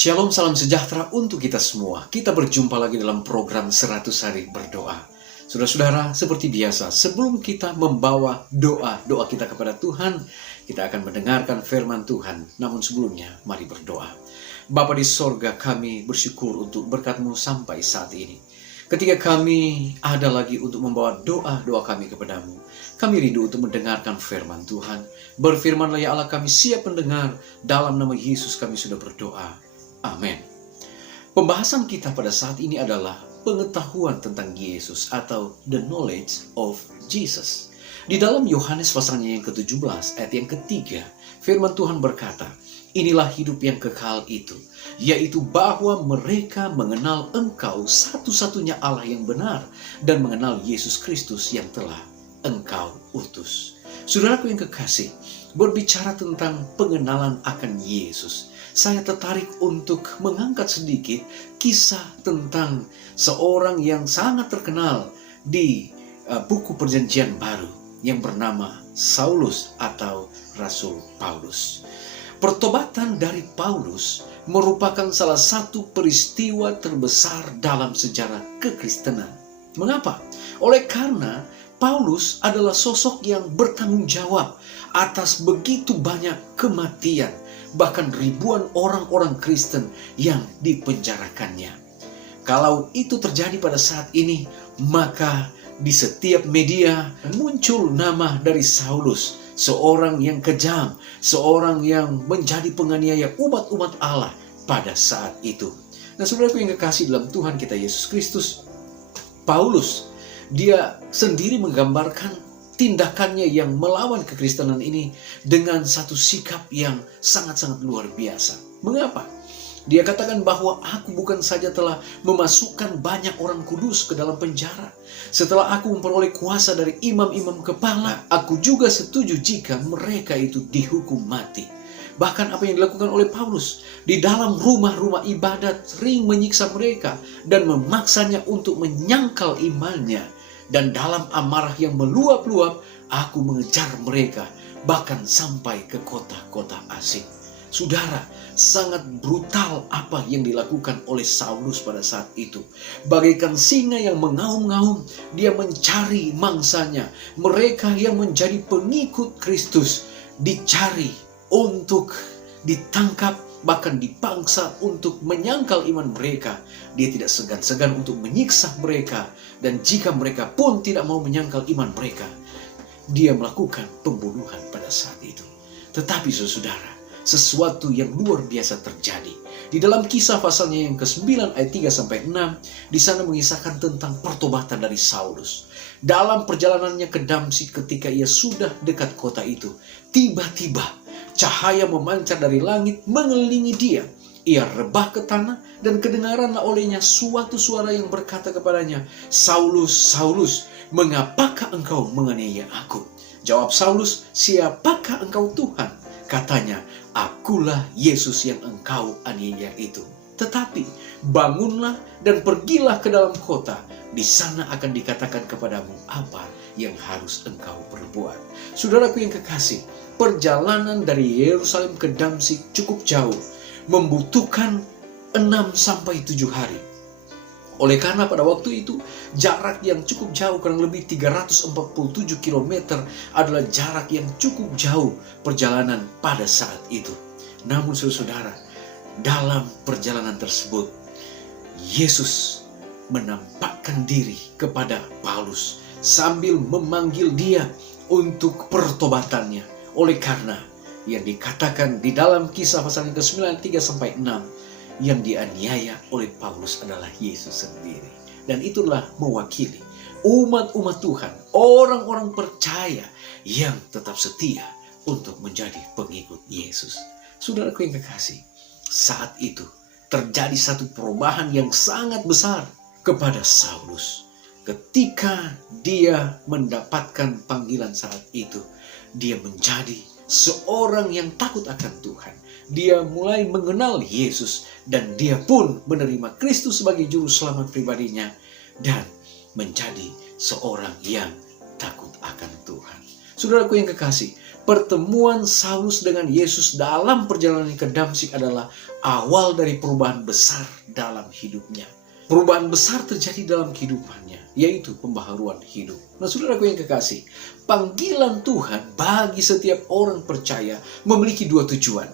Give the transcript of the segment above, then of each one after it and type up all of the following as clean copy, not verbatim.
Shalom, salam sejahtera untuk kita semua. Kita berjumpa lagi dalam program 100 Hari Berdoa. Saudara-saudara, seperti biasa, sebelum kita membawa doa kita kepada Tuhan, kita akan mendengarkan firman Tuhan. Namun sebelumnya, mari berdoa. Bapa di sorga, kami bersyukur untuk berkat-Mu sampai saat ini. Ketika kami ada lagi untuk membawa doa kami kepadamu, kami rindu untuk mendengarkan firman Tuhan. Berfirmanlah ya Allah, kami siap mendengar. Dalam nama Yesus kami sudah berdoa. Amin. Pembahasan kita pada saat ini adalah pengetahuan tentang Yesus atau the knowledge of Jesus. Di dalam Yohanes pasalnya yang ke-17 ayat yang ketiga, firman Tuhan berkata, inilah hidup yang kekal itu, yaitu bahwa mereka mengenal Engkau satu-satunya Allah yang benar dan mengenal Yesus Kristus yang telah Engkau utus. Saudaraku yang kekasih, berbicara tentang pengenalan akan Yesus, saya tertarik untuk mengangkat sedikit kisah tentang seorang yang sangat terkenal di buku Perjanjian Baru yang bernama Saulus atau Rasul Paulus. Pertobatan dari Paulus merupakan salah satu peristiwa terbesar dalam sejarah kekristenan. Mengapa? Oleh karena Paulus adalah sosok yang bertanggung jawab atas begitu banyak kematian, bahkan ribuan orang-orang Kristen yang dipenjarakannya. Kalau itu terjadi pada saat ini, maka di setiap media muncul nama dari Saulus, seorang yang kejam, seorang yang menjadi penganiaya umat-umat Allah pada saat itu. Nah, saudaraku yang kekasih dalam Tuhan kita Yesus Kristus, Paulus, dia sendiri menggambarkan tindakannya yang melawan kekristenan ini dengan satu sikap yang sangat-sangat luar biasa. Mengapa? Dia katakan bahwa aku bukan saja telah memasukkan banyak orang kudus ke dalam penjara. Setelah aku memperoleh kuasa dari imam-imam kepala, aku juga setuju jika mereka itu dihukum mati. Bahkan apa yang dilakukan oleh Paulus di dalam rumah-rumah ibadat sering menyiksa mereka dan memaksanya untuk menyangkal imannya. Dan dalam amarah yang meluap-luap, aku mengejar mereka, bahkan sampai ke kota-kota asing. Saudara, sangat brutal apa yang dilakukan oleh Saulus pada saat itu. Bagaikan singa yang mengaum-ngaum, dia mencari mangsanya. Mereka yang menjadi pengikut Kristus dicari untuk ditangkap, bahkan dipaksa untuk menyangkal iman mereka. Dia tidak segan-segan untuk menyiksa mereka. Dan jika mereka pun tidak mau menyangkal iman mereka, dia melakukan pembunuhan pada saat itu. Tetapi saudara, sesuatu yang luar biasa terjadi. Di dalam Kisah pasalnya yang ke-9 ayat 3-6, di sana mengisahkan tentang pertobatan dari Saulus. Dalam perjalanannya ke Damsyik ketika ia sudah dekat kota itu, tiba-tiba cahaya memancar dari langit mengelilingi dia. Ia rebah ke tanah dan kedengaranlah olehnya suatu suara yang berkata kepadanya, Saulus, Saulus, mengapakah engkau menganiaya aku? Jawab Saulus, siapakah engkau Tuhan? Katanya, akulah Yesus yang engkau aniaya itu. Tetapi bangunlah dan pergilah ke dalam kota. Di sana akan dikatakan kepadamu apa yang harus engkau perbuat. Saudaraku yang kekasih, perjalanan dari Yerusalem ke Damsyik cukup jauh, membutuhkan 6-7 hari. Oleh karena pada waktu itu jarak yang cukup jauh, kurang lebih 347 km adalah jarak yang cukup jauh perjalanan pada saat itu. Namun saudara, dalam perjalanan tersebut Yesus menampakkan diri kepada Paulus sambil memanggil dia untuk pertobatannya. Oleh karena yang dikatakan di dalam Kisah pasal yang ke-9 3-6, yang dianiaya oleh Paulus adalah Yesus sendiri. Dan itulah mewakili umat-umat Tuhan, orang-orang percaya yang tetap setia untuk menjadi pengikut Yesus. Saudaraku yang kekasih, saat itu terjadi satu perubahan yang sangat besar kepada Saulus. Ketika dia mendapatkan panggilan saat itu, dia menjadi seorang yang takut akan Tuhan. Dia mulai mengenal Yesus dan dia pun menerima Kristus sebagai juru selamat pribadinya dan menjadi seorang yang takut akan Tuhan. Saudaraku yang kekasih, pertemuan Saulus dengan Yesus dalam perjalanan ke Damsyik adalah awal dari perubahan besar dalam hidupnya. Perubahan besar terjadi dalam kehidupannya, yaitu pembaharuan hidup. Nah, saudaraku yang kekasih, panggilan Tuhan bagi setiap orang percaya memiliki dua tujuan.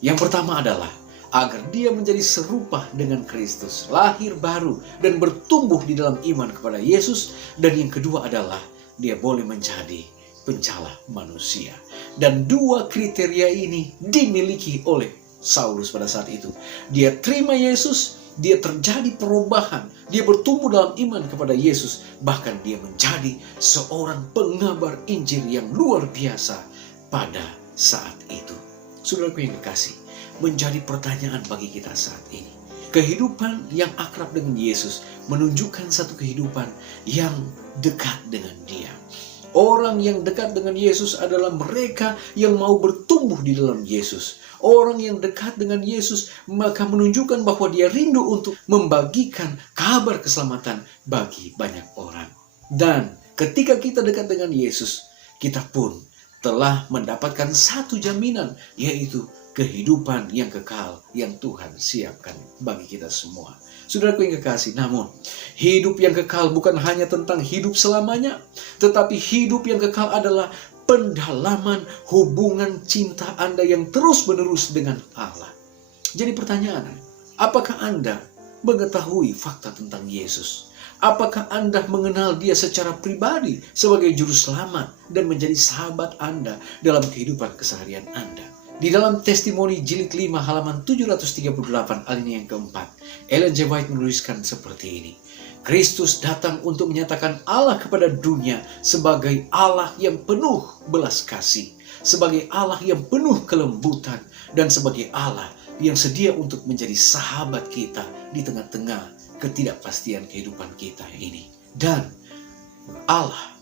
Yang pertama adalah agar dia menjadi serupa dengan Kristus, lahir baru dan bertumbuh di dalam iman kepada Yesus. Dan yang kedua adalah dia boleh menjadi pencala manusia. Dan dua kriteria ini dimiliki oleh Saulus pada saat itu. Dia terima Yesus, dia terjadi perubahan, dia bertumbuh dalam iman kepada Yesus, bahkan dia menjadi seorang pengabar Injil yang luar biasa pada saat itu. Saudaraku yang kekasih, menjadi pertanyaan bagi kita saat ini. Kehidupan yang akrab dengan Yesus menunjukkan satu kehidupan yang dekat dengan Dia. Orang yang dekat dengan Yesus adalah mereka yang mau bertumbuh di dalam Yesus. Orang yang dekat dengan Yesus maka menunjukkan bahwa dia rindu untuk membagikan kabar keselamatan bagi banyak orang. Dan ketika kita dekat dengan Yesus, kita pun telah mendapatkan satu jaminan, yaitu kehidupan yang kekal yang Tuhan siapkan bagi kita semua. Saudaraku yang kekasih, namun hidup yang kekal bukan hanya tentang hidup selamanya, tetapi hidup yang kekal adalah pendalaman hubungan cinta Anda yang terus-menerus dengan Allah. Jadi pertanyaan, apakah Anda mengetahui fakta tentang Yesus? Apakah Anda mengenal Dia secara pribadi sebagai juru selamat dan menjadi sahabat Anda dalam kehidupan keseharian Anda? Di dalam testimoni jilid 5 halaman 738 alinea yang keempat, Ellen G. White menuliskan seperti ini. Kristus datang untuk menyatakan Allah kepada dunia sebagai Allah yang penuh belas kasih, sebagai Allah yang penuh kelembutan, dan sebagai Allah yang sedia untuk menjadi sahabat kita di tengah-tengah ketidakpastian kehidupan kita ini. Dan Allah,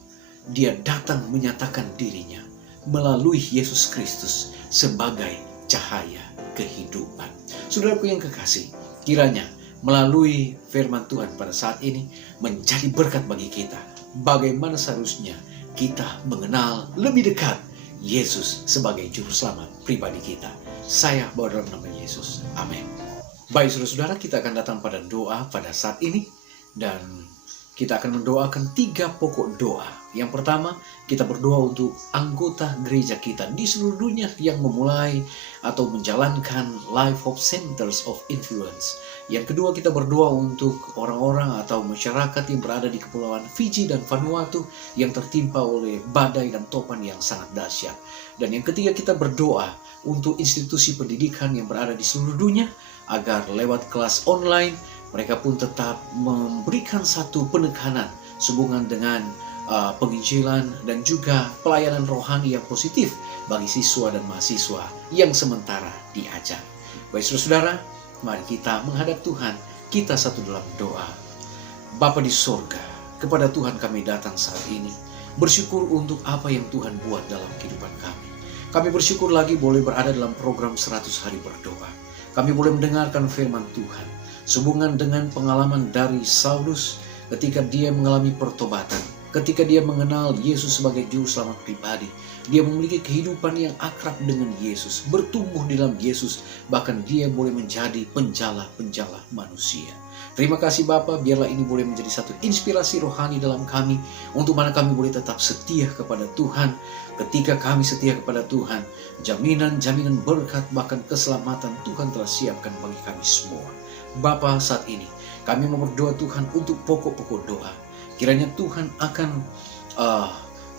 Dia datang menyatakan dirinya melalui Yesus Kristus sebagai cahaya kehidupan. Saudaraku yang kekasih, kiranya melalui firman Tuhan pada saat ini menjadi berkat bagi kita. Bagaimana seharusnya kita mengenal lebih dekat Yesus sebagai juru selamat pribadi kita. Saya bawa dalam nama Yesus. Amin. Baik saudara-saudara, kita akan datang pada doa pada saat ini. Dan kita akan mendoakan 3 pokok doa. Yang pertama, kita berdoa untuk anggota gereja kita di seluruh dunia yang memulai atau menjalankan Life Hope Centers of Influence. Yang kedua, kita berdoa untuk orang-orang atau masyarakat yang berada di Kepulauan Fiji dan Vanuatu yang tertimpa oleh badai dan topan yang sangat dahsyat. Dan yang ketiga, kita berdoa untuk institusi pendidikan yang berada di seluruh dunia agar lewat kelas online mereka pun tetap memberikan satu penekanan sehubungan dengan penginjilan dan juga pelayanan rohani yang positif bagi siswa dan mahasiswa yang sementara diajar. Baik saudara-saudara, mari kita menghadap Tuhan, kita satu dalam doa. Bapa di sorga, kepada Tuhan kami datang saat ini, bersyukur untuk apa yang Tuhan buat dalam kehidupan kami. Kami bersyukur lagi boleh berada dalam program 100 hari berdoa. Kami boleh mendengarkan firman Tuhan sehubungan dengan pengalaman dari Saulus ketika dia mengalami pertobatan, ketika dia mengenal Yesus sebagai juru selamat pribadi. Dia memiliki kehidupan yang akrab dengan Yesus, bertumbuh di dalam Yesus, bahkan dia boleh menjadi penjala-penjala manusia. Terima kasih Bapa, biarlah ini boleh menjadi satu inspirasi rohani dalam kami, untuk mana kami boleh tetap setia kepada Tuhan. Ketika kami setia kepada Tuhan, jaminan-jaminan berkat bahkan keselamatan Tuhan telah siapkan bagi kami semua. Bapa, saat ini kami mau berdoa Tuhan untuk pokok-pokok doa. Kiranya Tuhan akan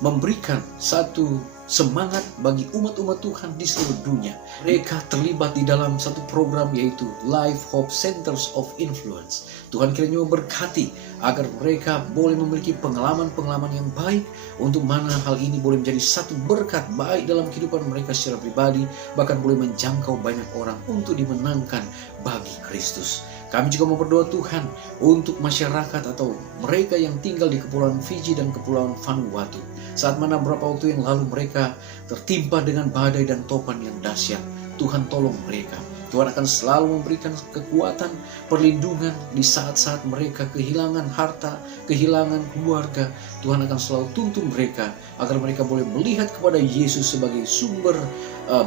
memberikan satu semangat bagi umat-umat Tuhan di seluruh dunia. Mereka terlibat di dalam satu program yaitu Life Hope Centers of Influence. Tuhan kiranya memberkati agar mereka boleh memiliki pengalaman-pengalaman yang baik, untuk mana hal ini boleh menjadi satu berkat baik dalam kehidupan mereka secara pribadi, bahkan boleh menjangkau banyak orang untuk dimenangkan bagi Kristus. Kami juga mau berdoa Tuhan untuk masyarakat atau mereka yang tinggal di Kepulauan Fiji dan Kepulauan Vanuatu. Saat mana beberapa waktu yang lalu mereka tertimpa dengan badai dan topan yang dahsyat. Tuhan tolong mereka. Tuhan akan selalu memberikan kekuatan, perlindungan di saat-saat mereka kehilangan harta, kehilangan keluarga. Tuhan akan selalu tuntun mereka agar mereka boleh melihat kepada Yesus sebagai sumber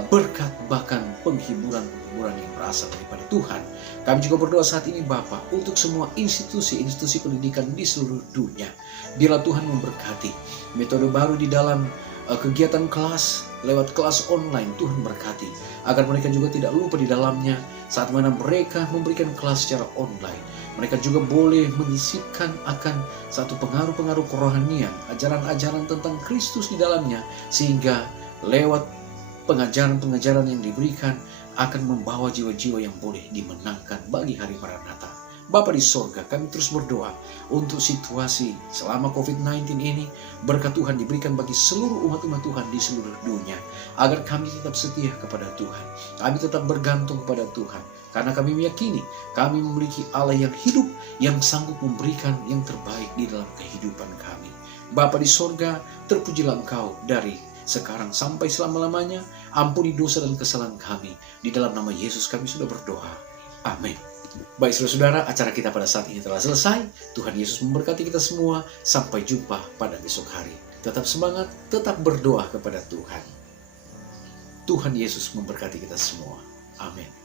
berkat, bahkan penghiburan-penghiburan yang berasal daripada Tuhan. Kami juga berdoa saat ini Bapa untuk semua institusi pendidikan di seluruh dunia. Biarlah Tuhan memberkati metode baru di dalam kegiatan kelas, lewat kelas online. Tuhan berkati agar mereka juga tidak lupa di dalamnya saat mana mereka memberikan kelas secara online. Mereka juga boleh menyisipkan akan satu pengaruh-pengaruh kerohanian, ajaran-ajaran tentang Kristus di dalamnya, sehingga lewat pengajaran-pengajaran yang diberikan akan membawa jiwa-jiwa yang boleh dimenangkan bagi hari Maranatha. Bapa di sorga, kami terus berdoa untuk situasi selama COVID-19 ini. Berkat Tuhan diberikan bagi seluruh umat-umat Tuhan di seluruh dunia, agar kami tetap setia kepada Tuhan. Kami tetap bergantung kepada Tuhan, karena kami meyakini kami memiliki Allah yang hidup, yang sanggup memberikan yang terbaik di dalam kehidupan kami. Bapa di sorga, terpujilah Engkau dari sekarang sampai selama-lamanya. Ampuni dosa dan kesalahan kami. Di dalam nama Yesus kami sudah berdoa. Amin. Baik saudara-saudara, acara kita pada saat ini telah selesai. Tuhan Yesus memberkati kita semua. Sampai jumpa pada besok hari. Tetap semangat, tetap berdoa kepada Tuhan. Tuhan Yesus memberkati kita semua. Amin.